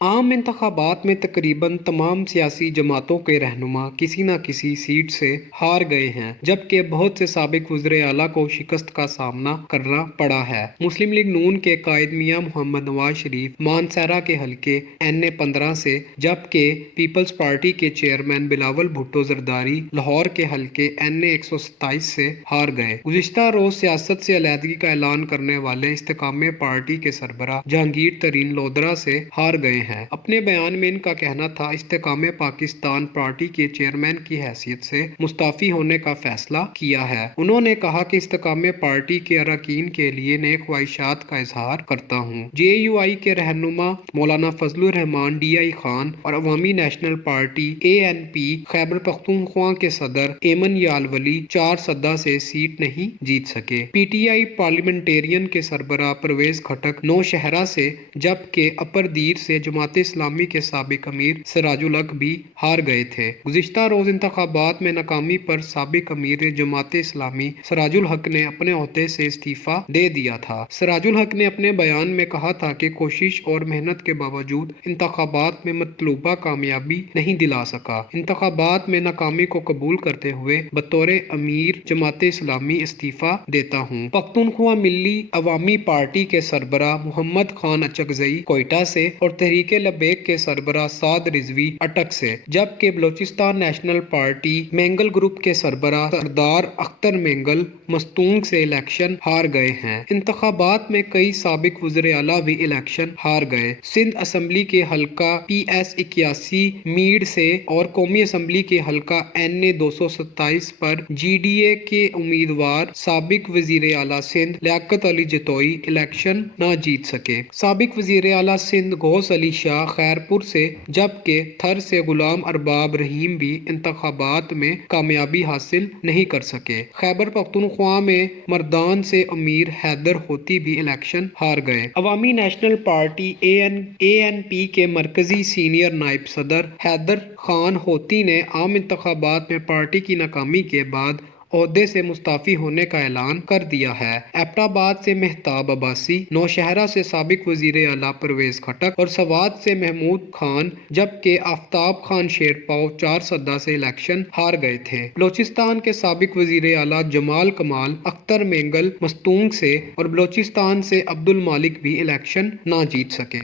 عام انتخابات میں تقریباً تمام سیاسی جماعتوں کے رہنما کسی نہ کسی سیٹ سے ہار گئے ہیں، جبکہ بہت سے سابق وزراء اعلیٰ کو شکست کا سامنا کرنا پڑا ہے۔ مسلم لیگ نون کے قائد میاں محمد نواز شریف مانسہرہ کے حلقے این اے 15 سے، جبکہ پیپلز پارٹی کے چیئرمین بلاول بھٹو زرداری لاہور کے حلقے این اے 127 سے ہار گئے۔ گزشتہ روز سیاست سے علیحدگی کا اعلان کرنے والے استقامت پارٹی کے سربراہ جہانگیر ترین لودھرا سے ہار گئے ہیں۔ اپنے بیان میں ان کا کہنا تھا، استقامت پاکستان پارٹی کے چیئرمین کی حیثیت سے مستعفی ہونے کا فیصلہ کیا ہے۔ انہوں نے کہا کہ استقامت پارٹی کے اراکین کے لیے نیک خواہشات کا اظہار کرتا ہوں۔ جے یو آئی کے رہنما مولانا فضل الرحمان ڈی آئی خان اور عوامی نیشنل پارٹی اے این پی خیبر پختونخوا کے صدر ایمن یالولی چارسدہ سے سیٹ نہیں جیت سکے۔ پی ٹی آئی پارلیمنٹیرین کے سربراہ پرویز خٹک نوشہرہ سے، جبکہ اپر دیر سے جماعت اسلامی کے سابق امیر سراج الحق بھی ہار گئے تھے۔ گزشتہ روز انتخابات میں ناکامی پر سابق امیر جماعت اسلامی سراج الحق نے اپنے عہدے سے استعفیٰ دے دیا تھا۔ سراج الحق نے اپنے بیان میں کہا تھا کہ کوشش اور محنت کے باوجود انتخابات میں مطلوبہ کامیابی نہیں دلا سکا۔ انتخابات میں ناکامی کو قبول کرتے ہوئے بطور امیر جماعت اسلامی استعفیٰ دیتا ہوں۔ پختونخوا ملی عوامی پارٹی کے سربراہ محمد خان اچکزئی کوئٹہ سے اور تحریک لبیک کے سربراہ سعد رضوی اٹک سے، جبکہ Balochistan national party Mengal group کے سربراہ سردار اختر مینگل مستونگ سے الیکشن ہار گئے ہیں۔ انتخابات میں کئی سابق وزراء اعلیٰ بھی الیکشن ہار گئے۔ سندھ اسمبلی کے حلقہ PS 81 میڈ سے اور قومی اسمبلی کے حلقہ NA 227 per G D A کے امیدوار سابق وزیر اعلیٰ سندھ لیاقت علی جتوئی الیکشن نہ جیت سکے۔ سابق وزیر اعلیٰ سندھ غوث علی شاہ خیرپور سے، جبکہ تھر سے غلام ارباب رحیم بھی انتخابات میں کامیابی حاصل نہیں کر سکے۔ خیبر پختونخوا میں مردان سے امیر حیدر ہوتی بھی الیکشن ہار گئے۔ عوامی نیشنل پارٹی اے این پی کے مرکزی سینئر نائب صدر حیدر خان ہوتی نے عام انتخابات میں پارٹی کی ناکامی کے بعد عہدے سے مستعفی ہونے کا اعلان کر دیا ہے۔ ایبٹ آباد سے مہتاب عباسی، نوشہرہ سے سابق وزیر اعلیٰ پرویز خٹک اور سوات سے محمود خان، جبکہ آفتاب خان شیرپاؤ چارسدہ سے الیکشن ہار گئے تھے۔ بلوچستان کے سابق وزیر اعلیٰ جمال کمال اختر مینگل مستونگ سے اور بلوچستان سے عبد المالک بھی الیکشن نہ جیت سکے۔